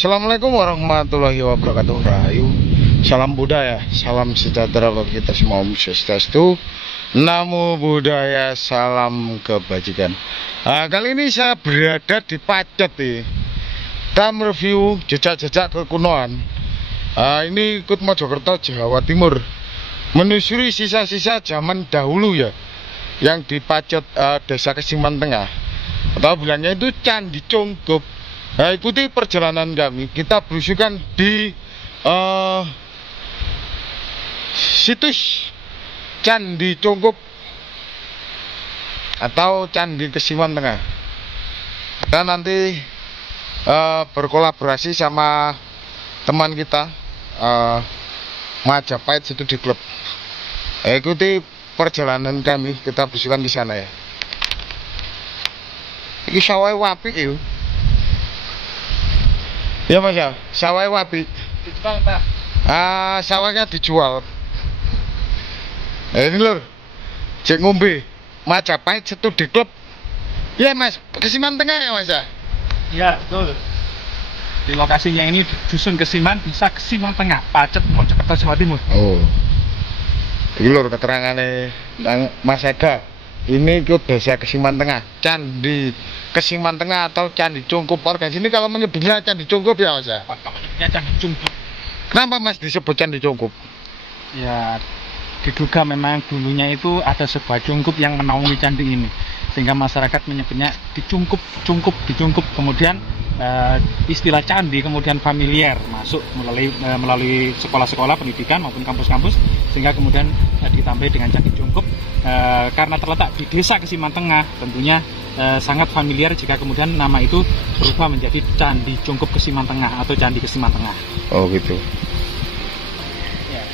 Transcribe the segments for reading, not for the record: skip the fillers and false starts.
Assalamualaikum warahmatullahi wabarakatuh. Rahayu, salam budaya, salam sejahtera bagi kita semua. Om Swastiastu, Namo Buddhaya, salam kebajikan. Kali ini saya berada di Pacet nih. Kita mereview jejak-jejak kekunoan. Ini ikut Mojokerto, Jawa Timur, menyusuri sisa-sisa zaman dahulu ya, yang di Pacet, Desa Kesiman Tengah, atau bilangnya itu Candi Cungkup. Ikuti perjalanan kami. Kita berusukan di situs Candi Cungkup atau Candi Kesiman Tengah. Kita nanti berkolaborasi sama teman kita, Majapahit Studi Club. Ikuti perjalanan kami. Kita berusukan di sana ya. Iki sawah wapi yuk. Ya mas ya, sawah wapi. Dijual Pak? Sawahnya dijual. Ini lur, cek ngombe Majapahit Studi Club. Ya mas, Kesiman Tengah ya mas ya? Iya betul. Di lokasinya ini dusun Kesiman, desa Kesiman Tengah, Pacet, Mojokerto, Jawa Timur. Oh, ini lur keterangannya Mas Ega. Ini ikut desa Kesiman Tengah, Candi Kesiman Tengah atau Candi Cungkup. Warga sini kalau menyebutnya Candi Cungkup ya mas ya? Menyebutnya Candi Cungkup. Kenapa mas disebut Candi Cungkup? Ya, diduga memang dulunya itu ada sebuah cungkup yang menaungi candi ini, sehingga masyarakat menyebutnya dicungkup. Kemudian istilah candi kemudian familiar masuk melalui sekolah-sekolah pendidikan maupun kampus-kampus, sehingga kemudian ditambah dengan Candi Cungkup. Karena terletak di desa Kesiman Tengah, tentunya sangat familiar jika kemudian nama itu berubah menjadi Candi Cungkup Kesiman Tengah atau Candi Kesiman Tengah. Oh gitu. Ya.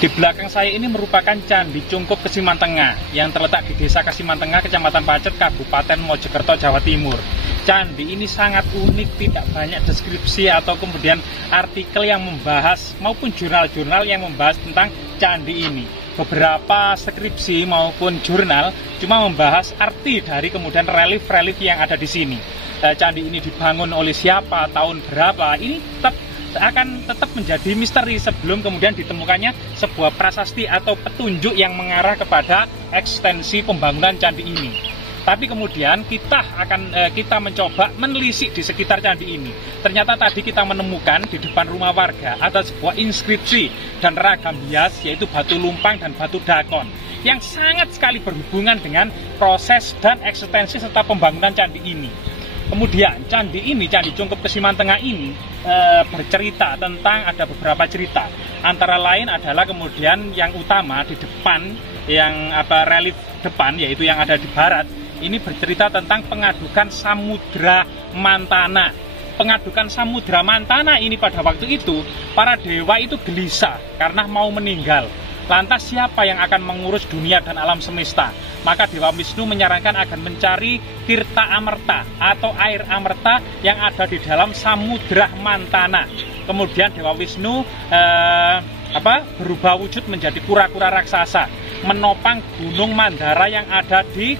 Di belakang saya ini merupakan Candi Cungkup Kesiman Tengah yang terletak di desa Kesiman Tengah, Kecamatan Pacet, Kabupaten Mojokerto, Jawa Timur. Candi ini sangat unik, tidak banyak deskripsi atau kemudian artikel yang membahas maupun jurnal-jurnal yang membahas tentang candi ini. Beberapa skripsi maupun jurnal cuma membahas arti dari kemudian relief-relief yang ada di sini. Candi ini dibangun oleh siapa, tahun berapa, ini akan tetap menjadi misteri sebelum kemudian ditemukannya sebuah prasasti atau petunjuk yang mengarah kepada ekstensi pembangunan candi ini. Tapi kemudian kita mencoba menelisik di sekitar candi ini. Ternyata tadi kita menemukan di depan rumah warga ada sebuah inskripsi dan ragam hias, yaitu batu lumpang dan batu dakon, yang sangat sekali berhubungan dengan proses dan eksistensi serta pembangunan candi ini. Kemudian Candi Cungkup Kesiman Tengah ini bercerita tentang, ada beberapa cerita. Antara lain adalah kemudian yang utama di depan, yang relief depan, yaitu yang ada di barat. Ini bercerita tentang pengadukan Samudra Mantana. Pengadukan Samudra Mantana ini pada waktu itu, para dewa itu gelisah karena mau meninggal. Lantas siapa yang akan mengurus dunia dan alam semesta? Maka Dewa Wisnu menyarankan agar mencari Tirta Amerta atau air amerta yang ada di dalam Samudra Mantana. Kemudian Dewa Wisnu berubah wujud menjadi kura-kura raksasa, menopang gunung Mandara yang ada di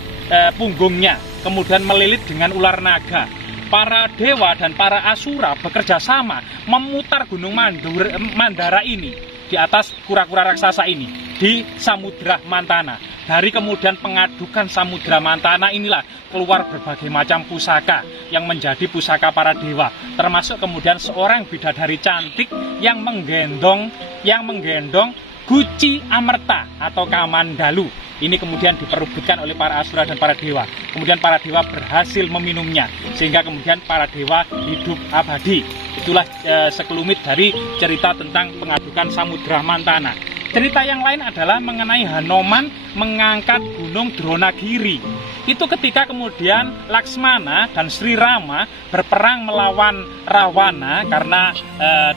punggungnya, kemudian melilit dengan ular naga. Para dewa dan para asura bekerja sama memutar gunung Mandara ini di atas kura-kura raksasa ini di Samudra Mantana. Dari kemudian pengadukan Samudra Mantana inilah keluar berbagai macam pusaka yang menjadi pusaka para dewa, termasuk kemudian seorang bidadari cantik yang menggendong Guci Amerta atau Kamandalu. Ini kemudian diperebutkan oleh para asura dan para dewa. Kemudian para dewa berhasil meminumnya, sehingga kemudian para dewa hidup abadi. Itulah sekelumit dari cerita tentang pengadukan Samudra Mantana. Cerita yang lain adalah mengenai Hanoman mengangkat gunung Dronagiri. Itu ketika kemudian Laksmana dan Sri Rama berperang melawan Rawana karena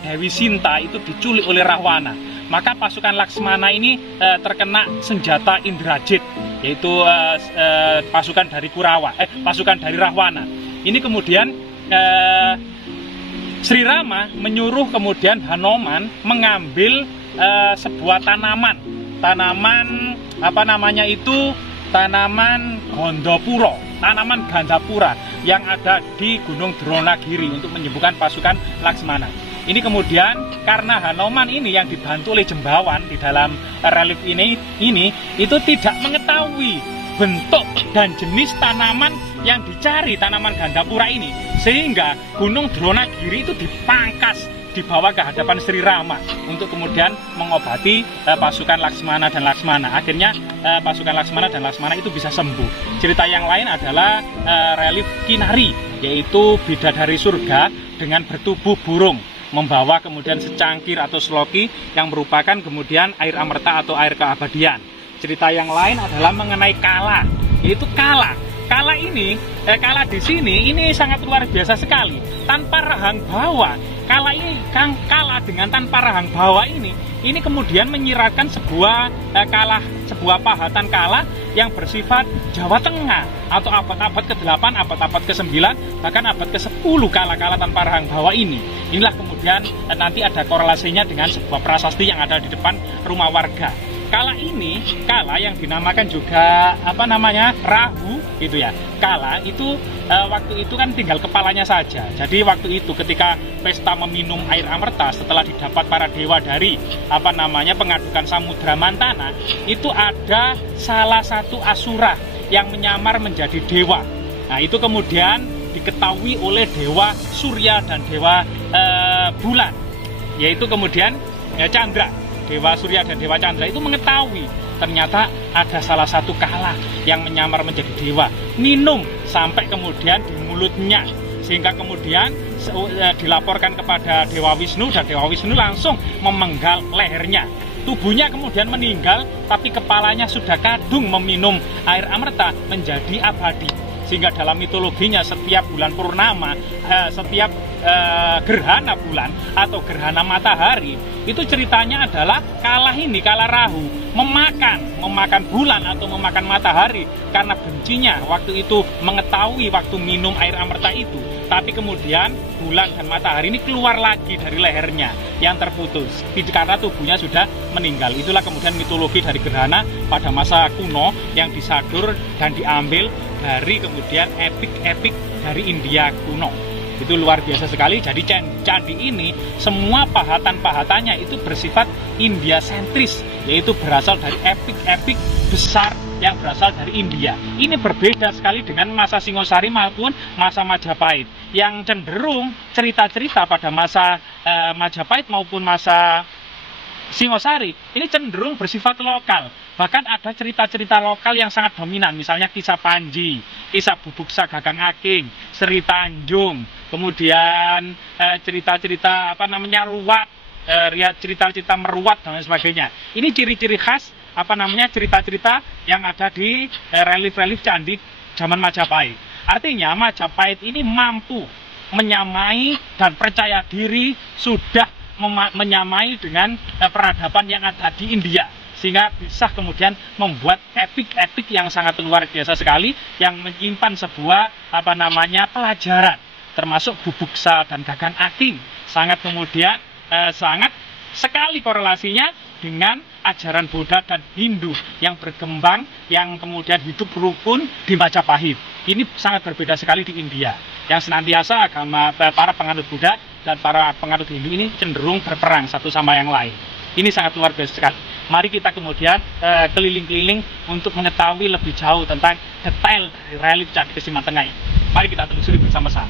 Dewi Sinta itu diculik oleh Rawana. Maka pasukan Laksmana ini terkena senjata Indrajit, yaitu pasukan dari pasukan dari Rahwana. Ini kemudian Sri Rama menyuruh kemudian Hanoman mengambil sebuah tanaman tanaman Gondopuro, tanaman Gandapura yang ada di Gunung Dronagiri untuk menyembuhkan pasukan Laksmana. Ini kemudian karena Hanoman ini yang dibantu oleh Jembawan di dalam relief ini itu tidak mengetahui bentuk dan jenis tanaman yang dicari, tanaman Gandapura ini, sehingga Gunung Dronagiri itu dipangkas, dibawa ke hadapan Sri Rama untuk kemudian mengobati pasukan Laksmana dan Laksmana. Akhirnya pasukan Laksmana dan Laksmana itu bisa sembuh. Cerita yang lain adalah relief Kinari, yaitu bidadari surga dengan bertubuh burung, membawa kemudian secangkir atau sloki yang merupakan kemudian air amerta atau air keabadian. Cerita yang lain adalah mengenai Kala, yaitu Kala. Kala ini, Kala di sini ini sangat luar biasa sekali. Tanpa rahang bawa, Kala ini, Kala dengan tanpa rahang bawa ini kemudian menyiratkan sebuah sebuah pahatan Kala yang bersifat Jawa Tengah atau abad-abad ke-8, abad-abad ke-9, bahkan abad ke-10 Kala-kala tanpa rahang bawa ini. Inilah kemudian nanti ada korelasinya dengan sebuah prasasti yang ada di depan rumah warga. Kala ini, Kala yang dinamakan juga Rahu itu ya. Kala itu waktu itu kan tinggal kepalanya saja. Jadi waktu itu ketika pesta meminum air amerta setelah didapat para dewa dari pengadukan Samudra Mantana, itu ada salah satu asura yang menyamar menjadi dewa. Nah, itu kemudian diketahui oleh dewa Surya dan dewa bulan, yaitu kemudian Chandra. Dewa Surya dan Dewa Chandra itu mengetahui ternyata ada salah satu Kala yang menyamar menjadi dewa, minum sampai kemudian di mulutnya, sehingga kemudian dilaporkan kepada Dewa Wisnu dan Dewa Wisnu langsung memenggal lehernya. Tubuhnya kemudian meninggal, tapi kepalanya sudah kadung meminum air amerta menjadi abadi. Sehingga dalam mitologinya setiap bulan purnama, setiap gerhana bulan atau gerhana matahari, itu ceritanya adalah Kala ini, Kala Rahu, memakan bulan atau memakan matahari karena bencinya waktu itu mengetahui waktu minum air amerta itu. Tapi kemudian bulan dan matahari ini keluar lagi dari lehernya yang terputus karena tubuhnya sudah meninggal. Itulah kemudian mitologi dari gerhana pada masa kuno yang disadur dan diambil dari kemudian epik-epik dari India kuno. Itu luar biasa sekali. Jadi candi ini semua pahatan-pahatannya itu bersifat India sentris, yaitu berasal dari epik-epik besar yang berasal dari India. Ini berbeda sekali dengan masa Singosari maupun masa Majapahit, yang cenderung cerita-cerita pada masa Majapahit maupun masa Singosari ini cenderung bersifat lokal. Bahkan ada cerita-cerita lokal yang sangat dominan, misalnya kisah Panji, kisah Bubuksa Gagang Aking, Sri Tanjung, kemudian cerita-cerita ruwat, cerita-cerita meruat dan sebagainya. Ini ciri-ciri khas cerita-cerita yang ada di relief-relief candi zaman Majapahit. Artinya Majapahit ini mampu menyamai dan percaya diri sudah menyamai dengan peradaban yang ada di India, sehingga bisa kemudian membuat epik-epik yang sangat luar biasa sekali yang menyimpan sebuah pelajaran, termasuk Bubuksa dan Gagang Aking. Sangat kemudian sangat sekali korelasinya dengan ajaran Buddha dan Hindu yang berkembang, yang kemudian hidup rukun di Majapahit. Ini sangat berbeda sekali di India, yang senantiasa agama para penganut Buddha dan para penganut Hindu ini cenderung berperang satu sama yang lain. Ini sangat luar biasa sekali. Mari kita kemudian keliling-keliling untuk mengetahui lebih jauh tentang detail dari relief Candi Kesiman Tengah ini. Mari kita telusuri bersama-sama.